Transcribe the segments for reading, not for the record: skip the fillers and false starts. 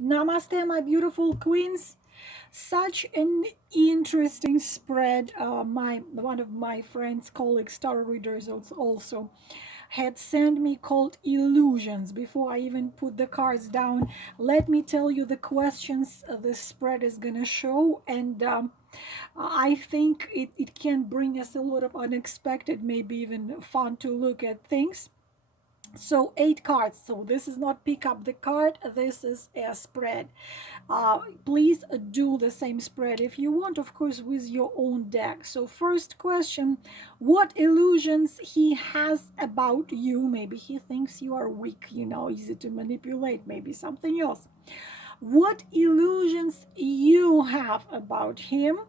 Namaste, my beautiful queens. Such an interesting spread. My one of my friends, colleagues, tarot readers also had sent me called illusions. Before I even put the cards down, let me tell you the questions this spread is gonna show, and I think it can bring us a lot of unexpected, maybe even fun to look at things. So 8 cards. So this is not pick up the card, this is a spread. Please do the same spread if you want, of course, with your own deck. So first question: what illusions he has about you? Maybe he thinks you are weak, easy to manipulate, maybe something else. What illusions you have about him?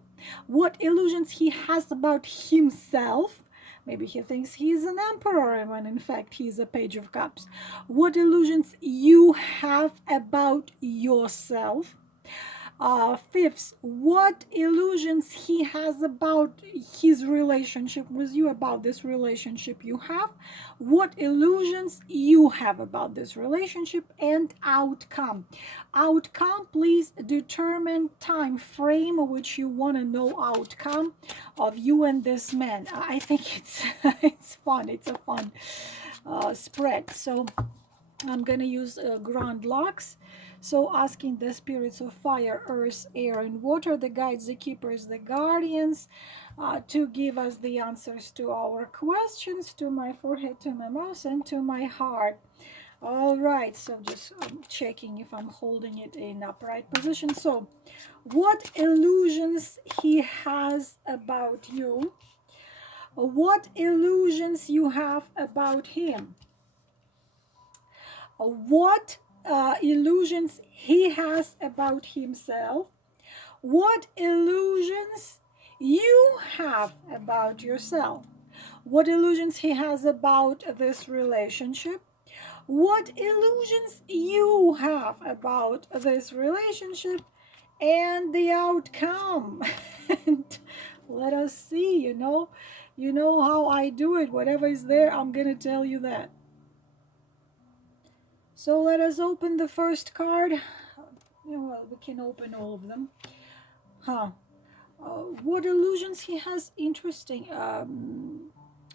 What illusions he has about himself? Maybe he thinks he's an emperor when in fact he's a page of cups. What illusions you have about yourself? Fifth, what illusions he has about his relationship with you, about this relationship you have, what illusions you have about this relationship, and outcome. Outcome, please determine time frame which you want to know outcome of you and this man. I think it's it's fun. It's a fun spread. So I'm gonna use ground locks. So asking the spirits of fire, earth, air, and water, the guides, the keepers, the guardians, to give us the answers to our questions, to my forehead, to my mouth, and to my heart. All right, so just checking if I'm holding it in upright position. So what illusions he has about you? What illusions you have about him? What illusions he has about himself, what illusions you have about yourself, what illusions he has about this relationship, what illusions you have about this relationship, and the outcome. And let us see, you know how I do it. Whatever is there, I'm gonna tell you that. So let us open the first card. Well, we can open all of them. Huh. What illusions he has? Interesting.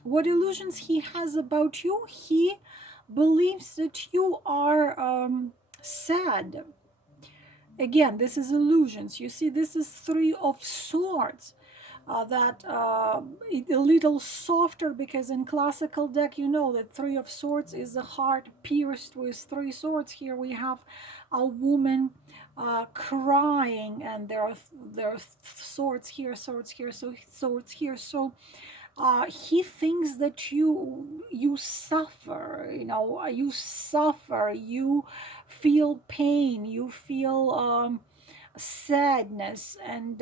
What illusions he has about you? He believes that you are sad. Again, this is illusions. You see, this is Three of Swords. That a little softer, because in classical deck you know that Three of Swords is a heart pierced with three swords. Here we have a woman crying, and there are swords here, so swords here. So he thinks that you suffer, you suffer, you feel pain, you feel sadness, and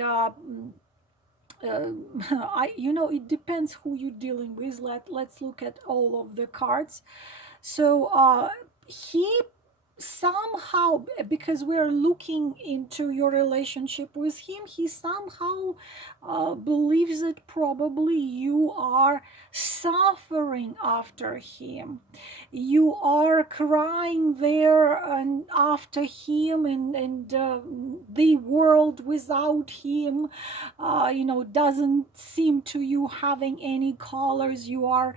it depends who you're dealing with. Let's look at all of the cards. So he somehow, because we're looking into your relationship with him, he somehow believes that probably you are suffering after him, you are crying there and after him, and the world without him doesn't seem to you having any colors. You are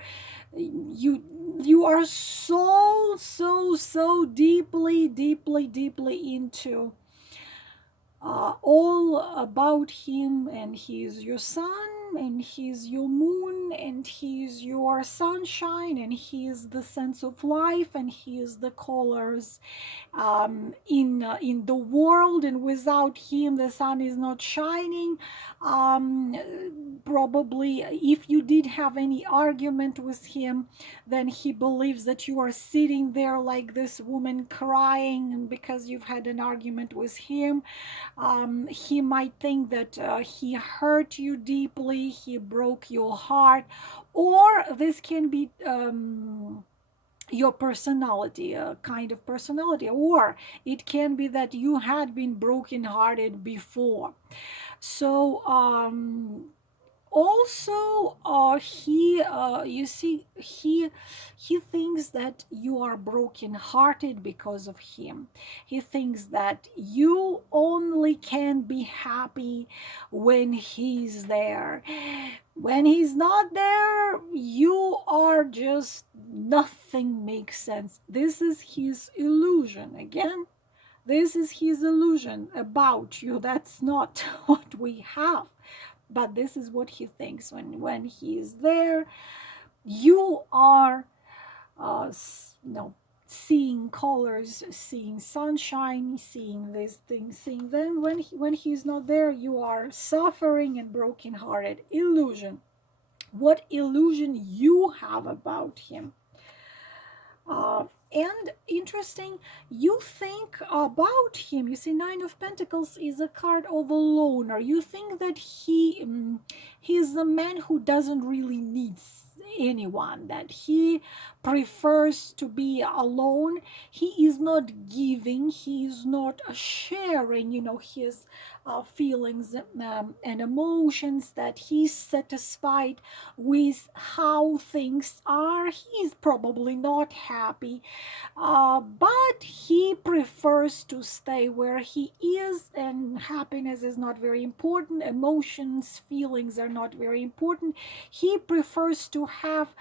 so deeply into all about him, and he is your sun, and he is your moon, and he is your sunshine, and he is the sense of life, and he is the colors in the world, and without him the sun is not shining. Probably if you did have any argument with him, then he believes that you are sitting there like this woman crying because you've had an argument with him. He might think that he hurt you deeply, he broke your heart, or this can be your personality, a kind of personality, or it can be that you had been brokenhearted before. So also, you see, he thinks that you are broken-hearted because of him. He thinks that you only can be happy when he's there. When he's not there, you are just, nothing makes sense. This is his illusion. Again, this is his illusion about you. That's not what we have. But this is what he thinks. When he is there, you are no, seeing colors, seeing sunshine, seeing these things, seeing them. When he's not there, you are suffering and brokenhearted. Illusion. What illusion you have about him? And interesting, you think about him. You see, Nine of Pentacles is a card of a loner. You think that he's a man who doesn't really need anyone, that he prefers to be alone. He is not giving, he is not sharing, his feelings and emotions, that he's satisfied with how things are. He's probably not happy, but he prefers to stay where he is, and happiness is not very important. Emotions, feelings are not very important. He prefers to have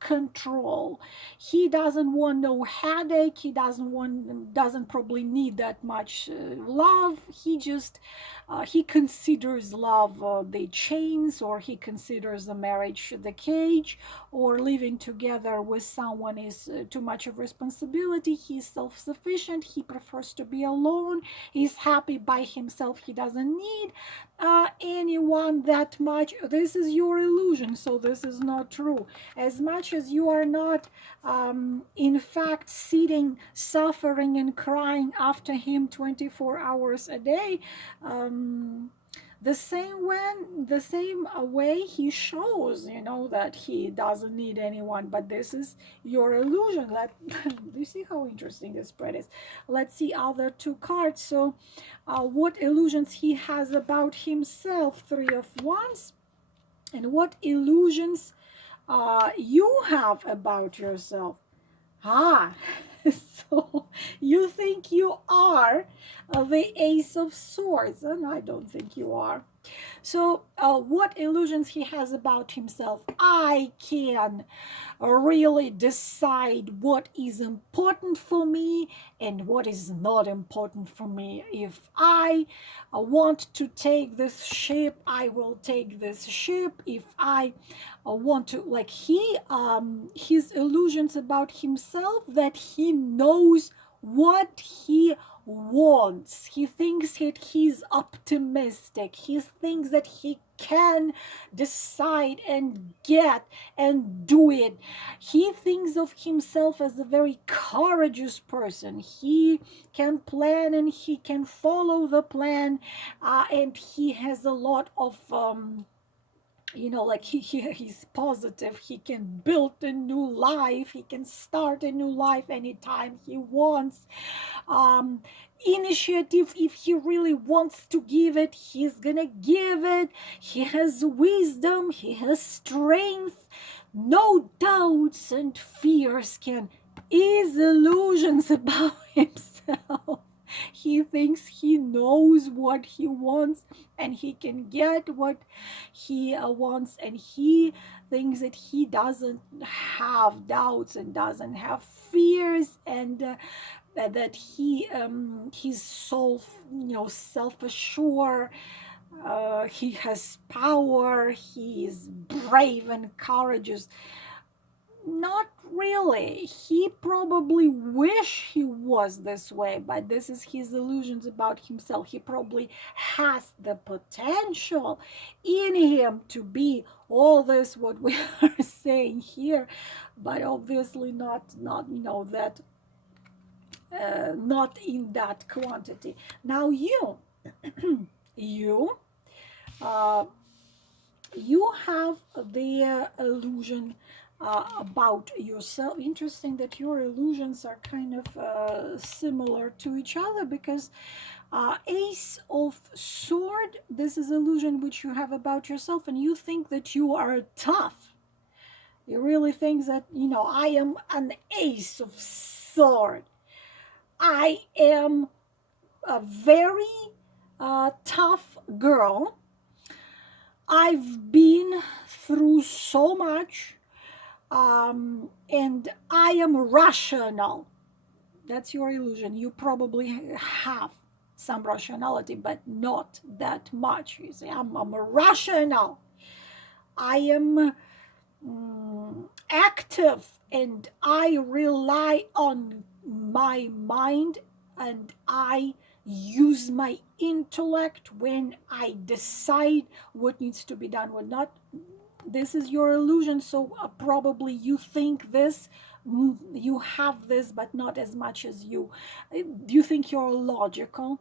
control. He doesn't want no headache. He doesn't probably need that much love. He considers love the chains, or he considers the marriage the cage, or living together with someone is too much of responsibility. He's self-sufficient. He prefers to be alone. He's happy by himself. He doesn't need anyone that much. This is your illusion, so this is not true. As much as you are not in fact sitting, suffering and crying after him 24 hours a day, the same way he shows, that he doesn't need anyone. But this is your illusion. Do you see how interesting this spread is? Let's see other two cards. So what illusions he has about himself, Three of Wands, and what illusions you have about yourself. So you think you are the Ace of Swords, and I don't think you are. So what illusions he has about himself? I can really decide what is important for me and what is not important for me. If I want to take this ship, I will take this ship. If I want to, like, his illusions about himself, that he knows what he wants. He thinks that he's optimistic. He thinks that he can decide and get and do it. He thinks of himself as a very courageous person. He can plan and he can follow the plan, and he has a lot of like he's positive. He can build a new life. He can start a new life anytime he wants. Initiative, if he really wants to give it, he's gonna give it. He has wisdom. He has strength. No doubts and fears can ease illusions about himself. He thinks he knows what he wants and he can get what he wants, and he thinks that he doesn't have doubts and doesn't have fears, and that he's self-assured. He has power. He is brave and courageous. Not really. He probably wish he was this way, but this is his illusions about himself. He probably has the potential in him to be all this what we are saying here, but obviously not that not in that quantity. Now you you you have the illusion about yourself. Interesting that your illusions are kind of similar to each other, because Ace of Sword, this is illusion which you have about yourself, and you think that you are tough. You really think that, I am an Ace of Sword. I am a very tough girl. I've been through so much, and I am rational. That's your illusion. You probably have some rationality, but not that much. You say, I'm rational. I am active, and I rely on my mind, and I use my intellect when I decide what needs to be done, what not. This is your illusion. So probably you think this, you have this, but not as much as you think you're logical.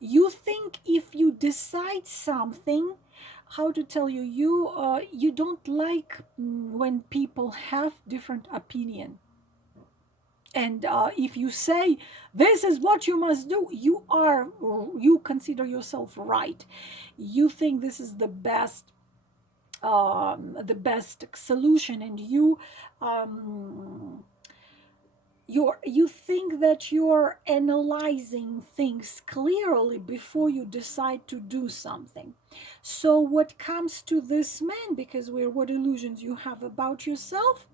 You think if you decide something, how to tell you, you don't like when people have different opinion. And if you say this is what you must do, you consider yourself right. You think this is the best solution, and you think that you're analyzing things clearly before you decide to do something. So what comes to this man, because what illusions you have about yourself,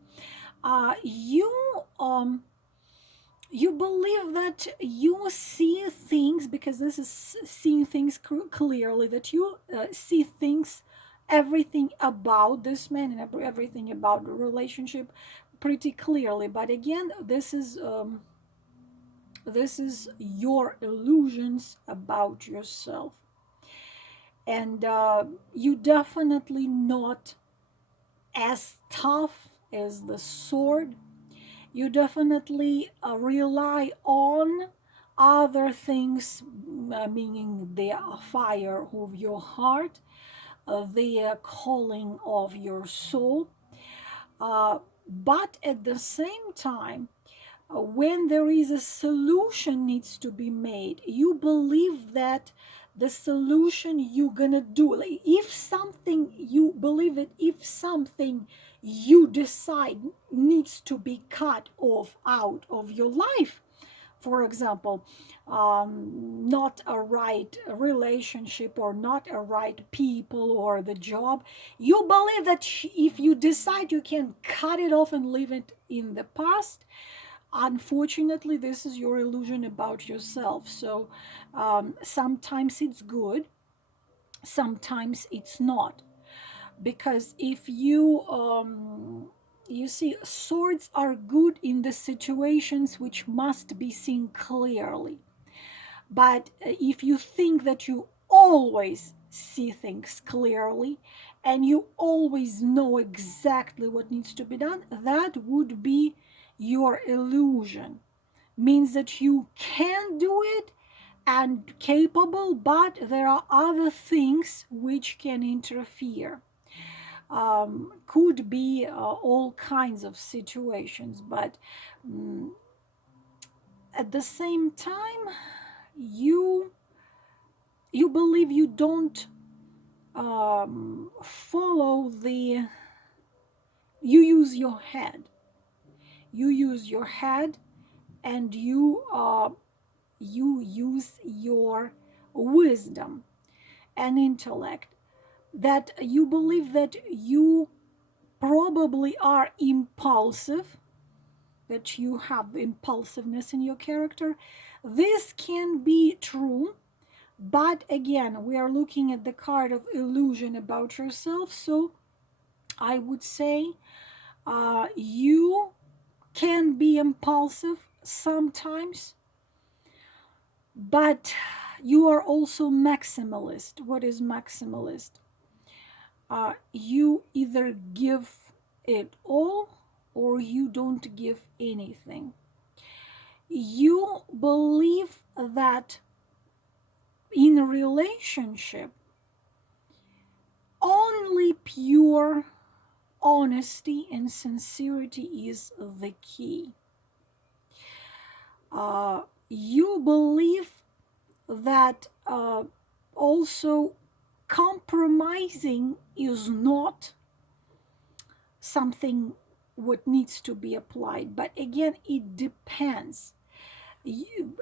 you believe that you see things, because this is seeing things clearly, that you see things, everything about this man and everything about the relationship pretty clearly. But again, this is your illusions about yourself. And you definitely not as tough as the sword. You definitely rely on other things, meaning the fire of your heart, the calling of your soul. But at the same time, when there is a solution needs to be made, you believe that the solution you're gonna do, like if something, you believe that if something you decide needs to be cut off out of your life, for example, not a right relationship, or not a right people, or the job, you believe that if you decide you can cut it off and leave it in the past. Unfortunately, this is your illusion about yourself. So sometimes it's good, sometimes it's not. Because if you see, swords are good in the situations which must be seen clearly. But if you think that you always see things clearly, and you always know exactly what needs to be done, that would be your illusion. Means that you can do it and capable, but there are other things which can interfere. Could be all kinds of situations, but at the same time, you believe you don't follow you use your head. You use your head, and you use your wisdom and intellect. That you believe that you probably are impulsive, that you have impulsiveness in your character. This can be true, but again, we are looking at the card of illusion about yourself. So I would say you can be impulsive sometimes, but you are also maximalist. What is maximalist? You either give it all, or you don't give anything. You believe that in a relationship, only pure honesty and sincerity is the key. You believe that also compromising is not something what needs to be applied, but again it depends.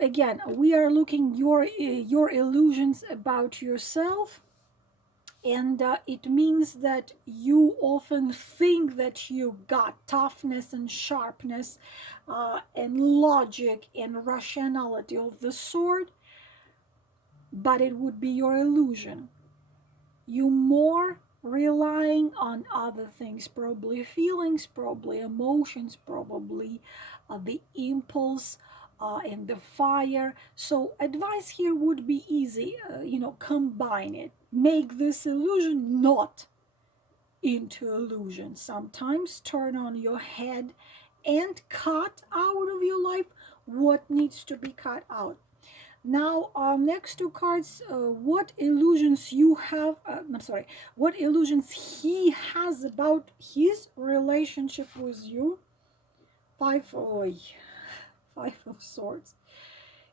Again, we are looking your illusions about yourself, and it means that you often think that you got toughness and sharpness and logic and rationality of the sort, but it would be your illusion. You more relying on other things, probably feelings, probably emotions, probably the impulse and the fire. So advice here would be easy, combine it, make this illusion not into illusion. Sometimes turn on your head and cut out of your life what needs to be cut out. Now, next two cards, what illusions you have, I'm sorry, what illusions he has about his relationship with you. Five of Swords.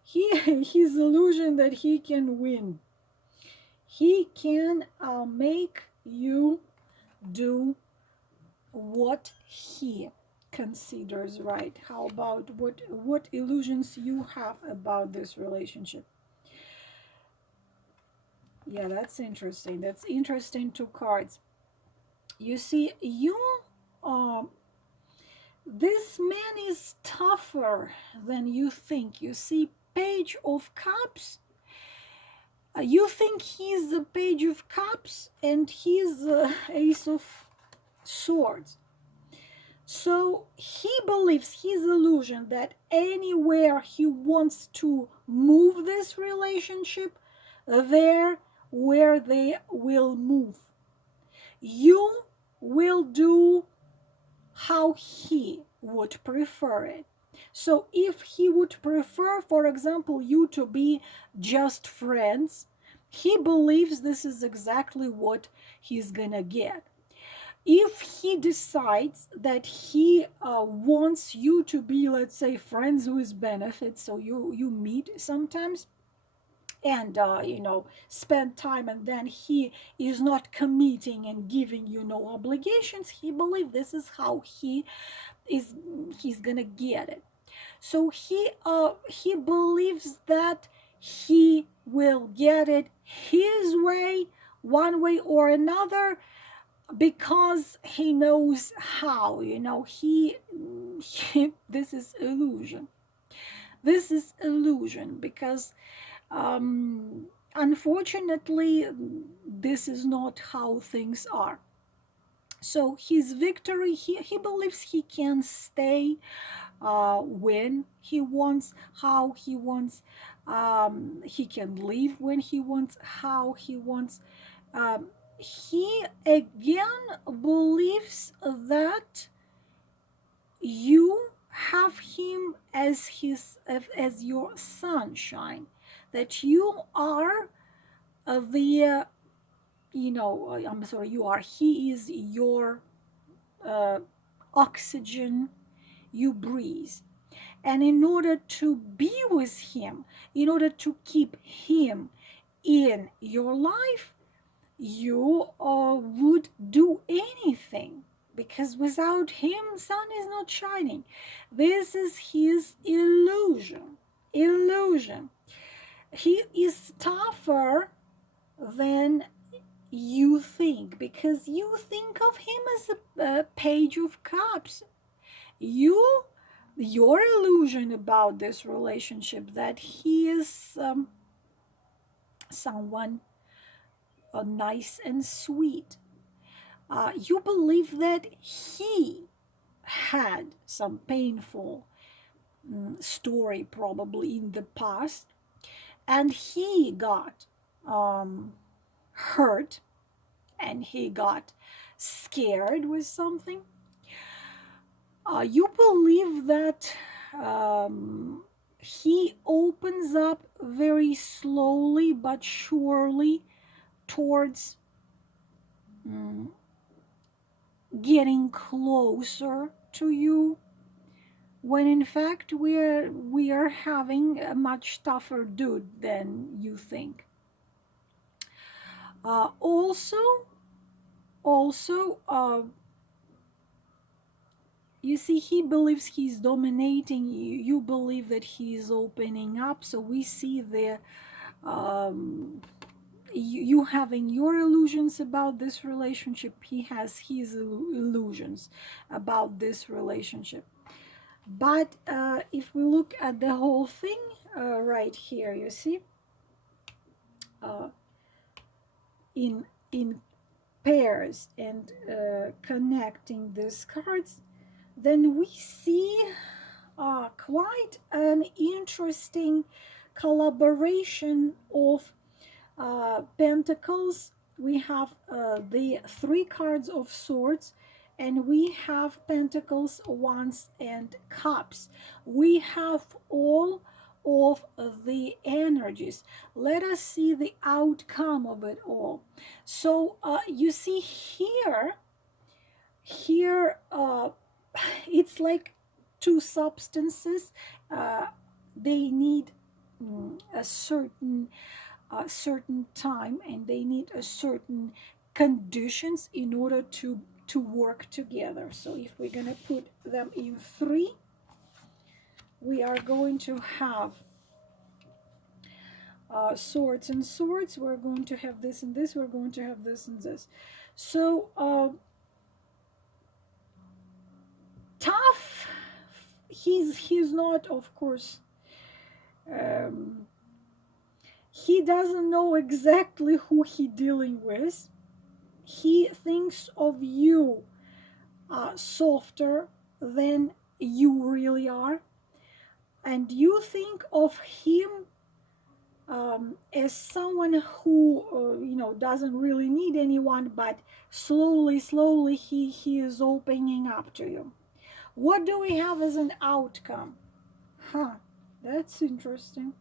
His illusion that he can win. He can make you do what he considers right. How about what illusions you have about this relationship? Yeah, that's interesting. That's interesting. Two cards. You see, this man is tougher than you think. You see, Page of Cups. You think he's the Page of Cups and he's the Ace of Swords. So he believes his illusion that anywhere he wants to move this relationship, there where they will move. You will do how he would prefer it. So if he would prefer, for example, you to be just friends, he believes this is exactly what he's gonna get. If he decides that he wants you to be, let's say, friends with benefits, so you meet sometimes and spend time, and then he is not committing and giving you no obligations, he believes this is how he's gonna get it. So he believes that he will get it his way, one way or another, because he knows how. This is illusion. This is illusion because unfortunately this is not how things are. So his victory, he believes he can stay when he wants, how he wants. He can leave when he wants, how he wants. He again believes that you have him as as your sunshine, that you are the I'm sorry, he is your oxygen you breathe. And in order to be with him, in order to keep him in your life, you would do anything, because without him sun is not shining. This is his illusion. He is tougher than you think, because you think of him as a Page of Cups. Your illusion about this relationship, that he is someone nice and sweet. You believe that he had some painful story probably in the past, and he got hurt, and he got scared with something. You believe that he opens up very slowly but surely towards getting closer to you, when in fact we are having a much tougher dude than you think. Also, you see, he believes he's dominating you. You believe that he is opening up. So we see the you having your illusions about this relationship. He has his illusions about this relationship. But if we look at the whole thing right here, you see, uh, in pairs and connecting these cards, then we see quite an interesting collaboration of pentacles. We have the three cards of swords, and we have pentacles, wands, and cups. We have all of the energies. Let us see the outcome of it all. So you see here it's like two substances. They need a certain time, and they need a certain conditions in order to work together. So if we're gonna put them in three, we are going to have swords and swords. We're going to have this and this. We're going to have this and this. So tough. He's not, of course. Um, he doesn't know exactly who he dealing with. He thinks of you softer than you really are, and you think of him as someone who doesn't really need anyone, but slowly he is opening up to you. What do we have as an outcome? That's interesting.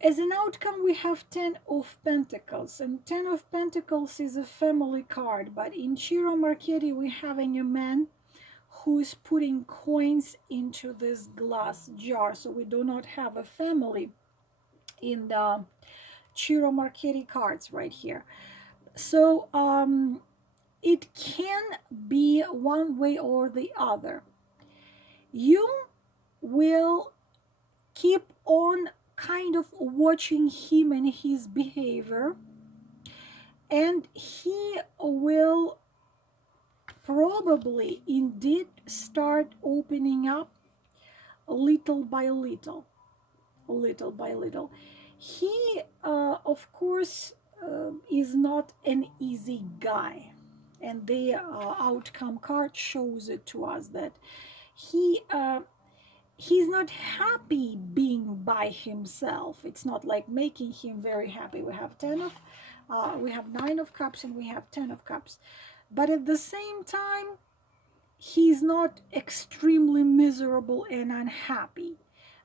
As an outcome, we have 10 of Pentacles, and 10 of Pentacles is a family card, but in Ciro Marchetti we're having a man who is putting coins into this glass jar, so we do not have a family in the Ciro Marchetti cards right here. So it can be one way or the other. You will keep on kind of watching him and his behavior, and he will probably indeed start opening up little by little. He of course is not an easy guy, and the outcome card shows it to us that he he's not happy being by himself. It's not like making him very happy. We have we have 9 of cups, and we have 10 of cups, but at the same time he's not extremely miserable and unhappy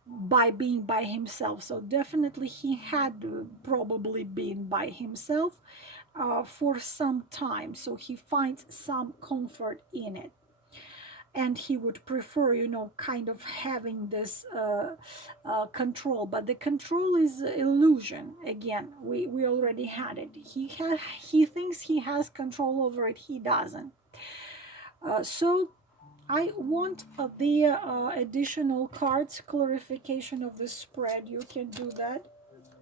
by being by himself. So definitely he had probably been by himself for some time, so he finds some comfort in it, and he would prefer, kind of having this control. But the control is illusion. Again, we already had it. He thinks he has control over it. He doesn't. So I want the additional cards clarification of the spread. You can do that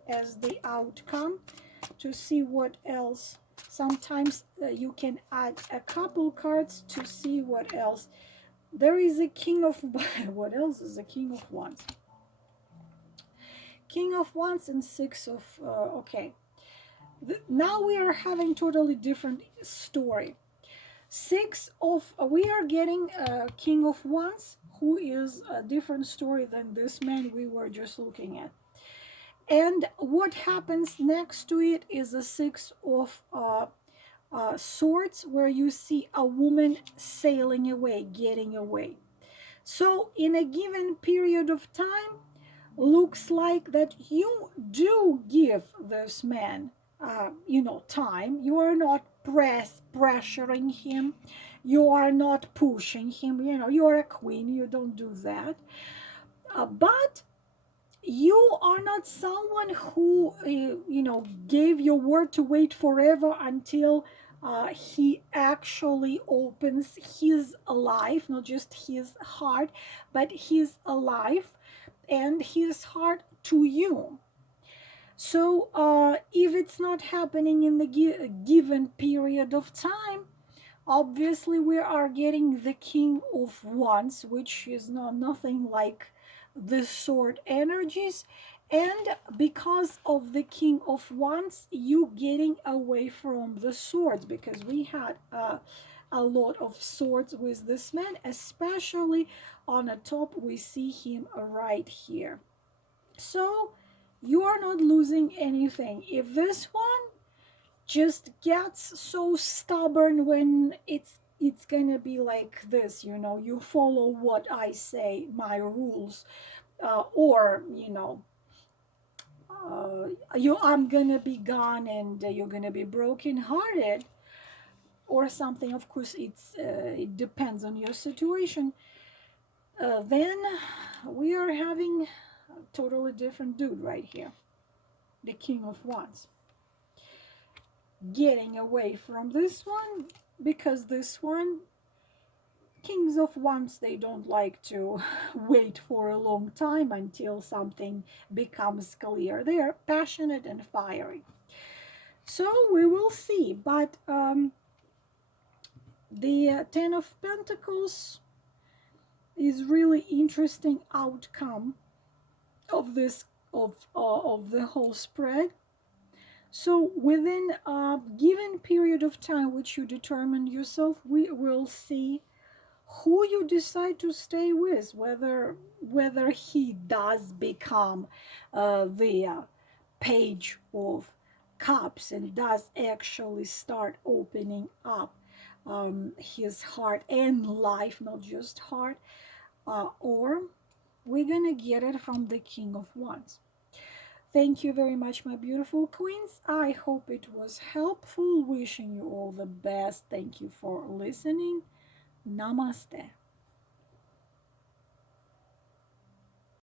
as the outcome to see what else. Sometimes you can add a couple cards to see what else. There is a King of what else is a King of Wands? King of Wands and 6 of okay. Now we are having totally different story. 6 of we are getting King of Wands, who is a different story than this man we were just looking at. And what happens next to it is a 6 of swords, where you see a woman sailing away, getting away. So in a given period of time, looks like that you do give this man time. You are not pressuring him. You are not pushing him. You are a queen. You don't do that. But you are not someone who gave your word to wait forever until he actually opens his life, not just his heart, but his life and his heart to you. So if it's not happening in the given period of time, obviously we are getting the King of Wands, which is not nothing like the sword energies. And because of the King of Wands, you getting away from the swords, because we had a lot of swords with this man, especially on the top we see him right here. So you are not losing anything. If this one just gets so stubborn when it's gonna be like this, you follow what I say, my rules, or I'm gonna be gone and you're gonna be broken hearted or something. Of course, it depends on your situation. Then we are having a totally different dude right here, the King of Wands, getting away from this one, because this one, Kings of Wands, they don't like to wait for a long time until something becomes clear. They are passionate and fiery. So we will see. But the Ten of Pentacles is really interesting outcome of this of the whole spread. So within a given period of time which you determine yourself, we will see who you decide to stay with, whether he does become the page of cups and does actually start opening up his heart and life, not just heart, or we're gonna get it from the King of Wands. Thank you very much, my beautiful queens. I hope it was helpful. Wishing you all the best. Thank you for listening. Namaste.